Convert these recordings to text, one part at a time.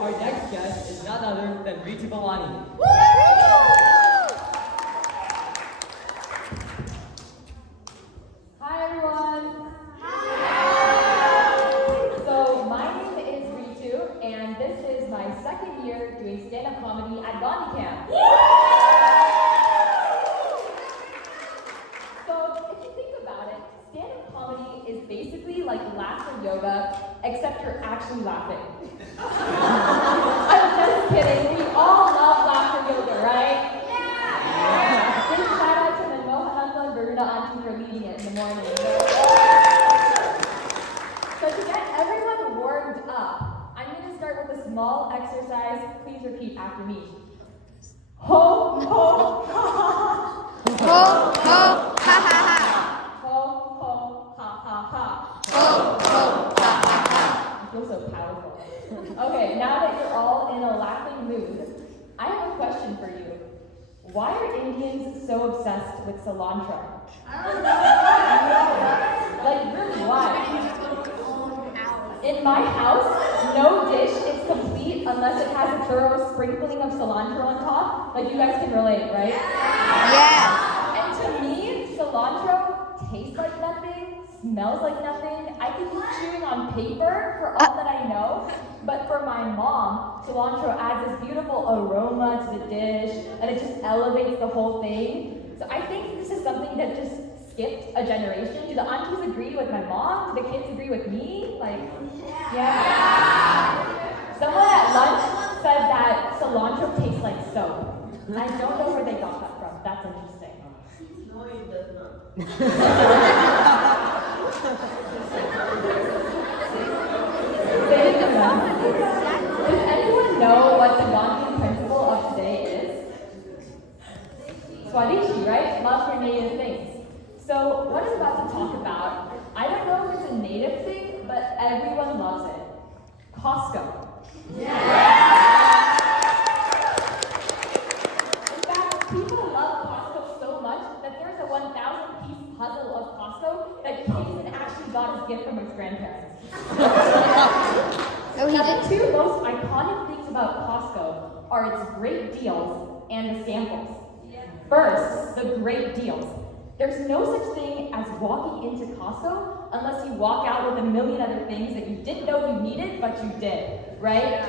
our next guest is none other than Rita Bhavani. Hi everyone! So my name is Ritu, and this is my second year doing stand-up comedy at Gandhi Camp. So if you think about it, stand-up comedy is basically like laughter yoga, except you're actually laughing. I'm just kidding. We all love laughter yoga, right? Yeah! Big shout out to the Mohananda and Varuna auntie for leading it in the morning. So to get everyone warmed up, I'm going to start with a small exercise. Please repeat after me. Ho, ho, ha, ha. Ho, ho, ha, ha, ha. Ho, ho, ha, ha, ha. Ho, ho, ha, ha, ha. I feel so powerful. Okay, now that you're all in a laughing mood, I have a question for you. Why are Indians so obsessed with cilantro? Like, really, why? In my house, no dish is complete unless it has a thorough sprinkling of cilantro on top. Like, you guys can relate, right? Yes. And to me, cilantro tastes like nothing, smells like nothing. I could be chewing on paper for all that I know. But for my mom, cilantro adds this beautiful aroma to the dish, and it just elevates the whole thing. So I think this is something that just skipped a generation. Do the aunties agree with my mom? Do the kids agree with me? Like, yeah. Someone at lunch said that cilantro tastes like soap. I don't know where they got that from. That's interesting. No, it does not. Does anyone know what the Gandhi principle of today is? Swadeshi, right? Love for native things. So what I'm about to talk about, I don't know if it's a native thing, but everyone loves it. Costco. In fact, people love Costco so much that there's a 1,000-piece puzzle of Costco that Kason actually got as a gift from his grandparents. Oh, he Now, the did. two most iconic things about Costco are its great deals and the samples. First, the great deals. There's no such thing as walking into Costco unless you walk out with a million other things that you didn't know you needed, but you did, right?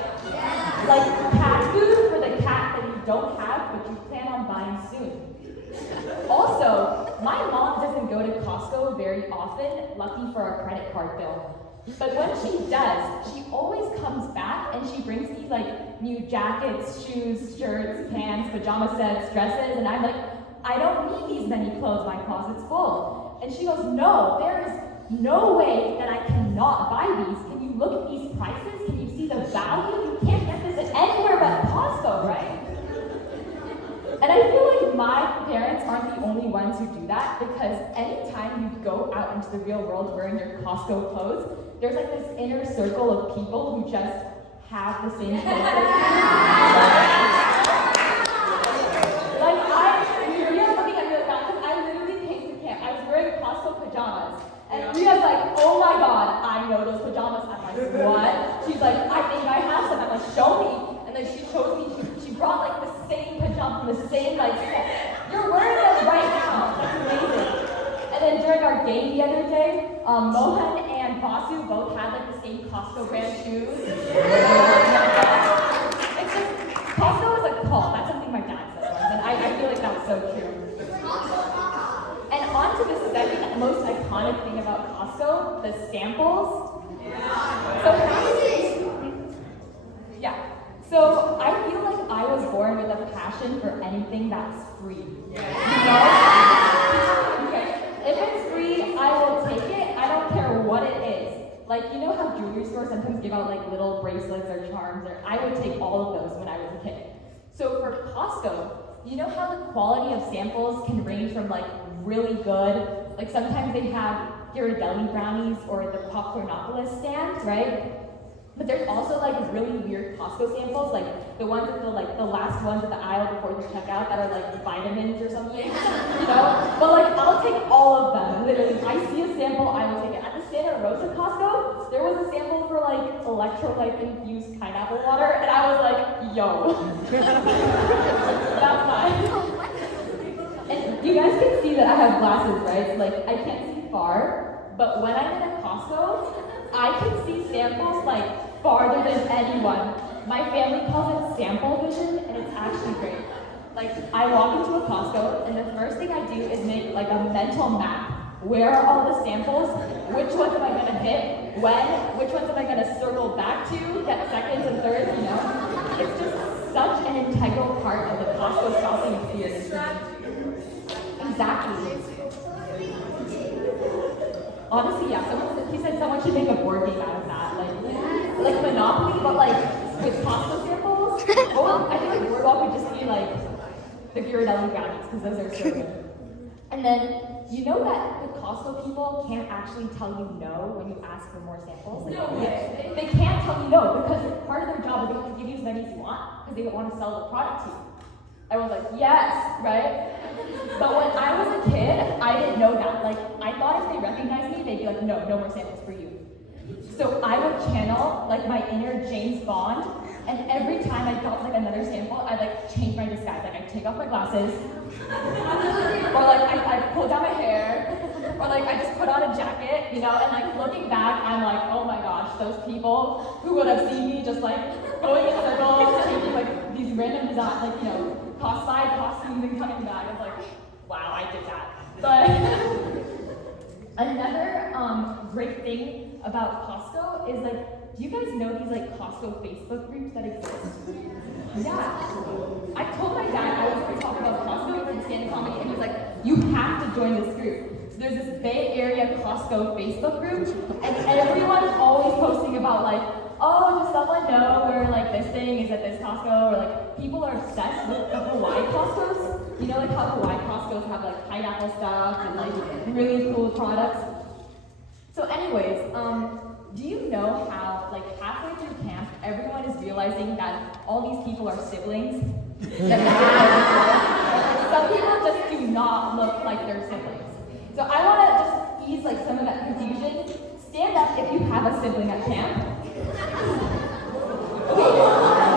Like cat food for the cat that you don't have, but you plan on buying soon. Also, my mom doesn't go to Costco very often, lucky for our credit card bill. But when she does, she always comes back and she brings me like new jackets, shoes, shirts, pants, pajama sets, dresses, and I'm like, I don't need these many clothes, my closet's full. And she goes, no, there is no way that I cannot buy these. Can you look at these prices? Can you see the value? You can't get this at anywhere but Costco, right? And I feel like my parents aren't the only ones who do that, because anytime you go out into the real world wearing your Costco clothes, there's like this inner circle of people who just have the same clothes as you. Like Ria's looking at me like that, because I literally came to camp. I was wearing Costco pajamas. And Ria's like, oh my god, I know those pajamas. I'm like, what? She's like, I think I have some. I'm like, show me. And then she shows me, she brought like the same pajama from the same like set. You're wearing them right now. That's amazing. And then during our game the other day, Mohan and Vasu both had like the same Costco brand shoes. It's just, Costco is a cult. That's something my dad said once, and I feel like that's so true. And on to the second most iconic thing about Costco, the samples. So I feel like I was born with a passion for anything that's free. You know? Okay. If it's free, I will take it. I don't care what it is. Like, you know how jewelry stores sometimes give out like little bracelets or charms, or I would take all of those when I was a kid. So for Costco, you know how the quality of samples can range from like really good, like sometimes they have Ghirardelli brownies or the Popcornopolis stands, right? But there's also like really weird Costco samples, like the ones at the last ones at the aisle before the checkout that are like vitamins or something, you know? But like I'll take all of them, literally. I see a sample, I will take it. At the Santa Rosa Costco, there was a sample for like electrolyte infused pineapple water, and yo. That's fine. And you guys can see that I have glasses, right? So, like, I can't see far, but when I'm in a Costco, I can see samples, like, farther than anyone. My family calls it sample vision, and it's actually great. Like, I walk into a Costco, and the first thing I do is make, like, a mental map. Where are all the samples? Which ones am I gonna hit? When? Which ones am I gonna circle back to? Get seconds and thirds, you know? It's just such an integral part of the Costco shopping experience. Exactly. Honestly, yeah, he said someone should make a board game out of that. Like Monopoly, but like with Costco samples. Or I think like Boardwalk would just be like the Ghirardelli brownies, because those are so good. And then, you know that the Costco people can't actually tell you no when you ask for more samples? Like, no way. They can't tell you no because part of their job is they have to give you as many as you want because they want to sell the product to you. I was like, yes, right? But when I was a kid, I didn't know that. Like, I thought if they recognized me, they'd be like, no more samples for you. So I would channel like my inner James Bond, and every time I got like another sample, I'd like change my disguise. Like I'd take off my glasses, or like I pull down my hair, or like I just put on a jacket, you know, and like looking back, I'm like, oh my gosh, those people who would have seen me just like going in circles, taking like these random design, like, you know, costumes and coming back. It's like, wow, I did that. But another great thing about Costco is like, do you guys know these like Costco Facebook groups that exist? Yeah. I told my dad I was going to talk about Costco in stand-up comedy, and he's like, you have to join this group. So there's this Bay Area Costco Facebook group, and everyone's always posting about like, oh, does someone know where like this thing is at this Costco? Or like people are obsessed with the Hawaii Costcos. You know, like how Hawaii Costcos have like pineapple stuff and like really cool products. So anyways, do you know how like halfway through camp, everyone is realizing that all these people are siblings? Some people just do not look like they're siblings. So I want to just ease like some of that confusion. Stand up if you have a sibling at camp. Okay,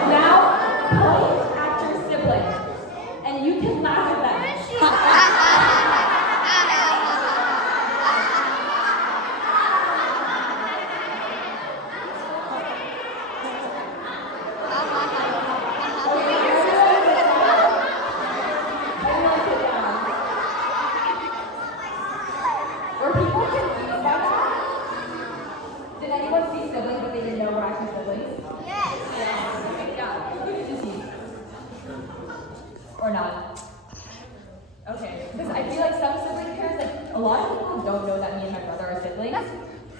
now point at your sibling, and you can laugh at them. Were people confused by that? Did anyone see siblings but they didn't know we're actually siblings? Yes. Yeah. Who did you see? Or not? Okay. Because I feel like some sibling pairs, like a lot of people don't know that me and my brother are siblings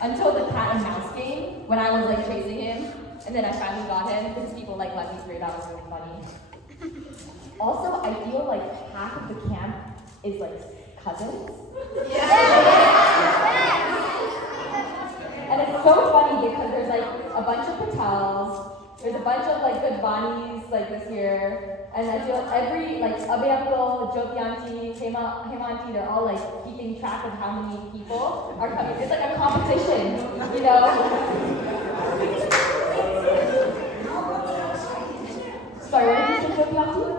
until the cat and mouse game when I was like chasing him, and then I finally got him because people like let me through. That was really funny. Also, I feel like half of the camp is like cousins. And it's so funny because there's like a bunch of Patels, there's a bunch of like good Vanis like this year, and I feel every like Abe uncle, Jyoti auntie, Hema auntie, they're all like keeping track of how many people are coming. It's like a competition, you know? Sorry, what did you say, Jyoti auntie?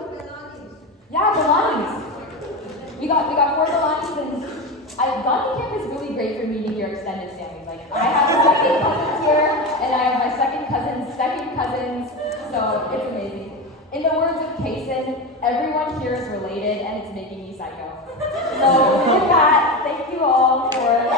Yeah, Balanis. We got 4 Balanis, and Gandhi Camp is really great for meeting your extended family. Like, I have second cousins here, and I have my second cousins, so it's amazing. In the words of Kason, everyone here is related, and it's making me psycho. So with that, thank you all for